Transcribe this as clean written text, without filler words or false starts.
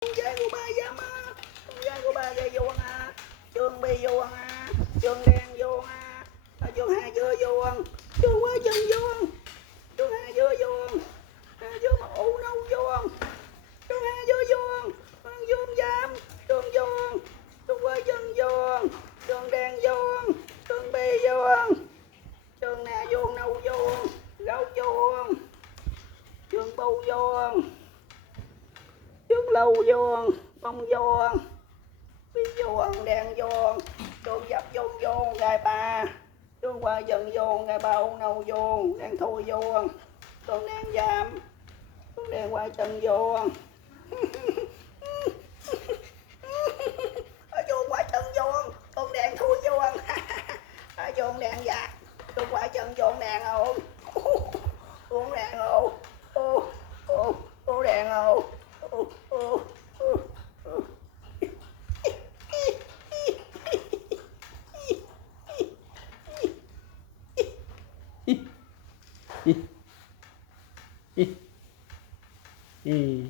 con trai của ba dám á, con trai của ba gây vuông à, trường bị vuông à, trường đen vuông à, trường hai chưa vuông, trường quá chân vuông, trường hai chưa vuông, trường một u nâu vuông, trường hai chưa vuông, vuông dám, trường vuông, trường quá chân vuông, trường đen vuông, trường bị vuông, trường nè vuông nâu vuông, gấu vuông, trường bầu vuông, trường lâu vuông, bông vuông, bí vuông, đen vuông, trường dập vuông vuông, gai ba, trường qua dần vuông, gai ba u nâu vuông, đen thui vuông, trường đen dám, trường đen qua chân vuông. Ở vuông qua chân vuông, trường đen thui vuông. Ở vuông đen dạt, trường qua chân vuông đen ồn. Uống đèn ồ, ô đèn ồ, ô. Ih.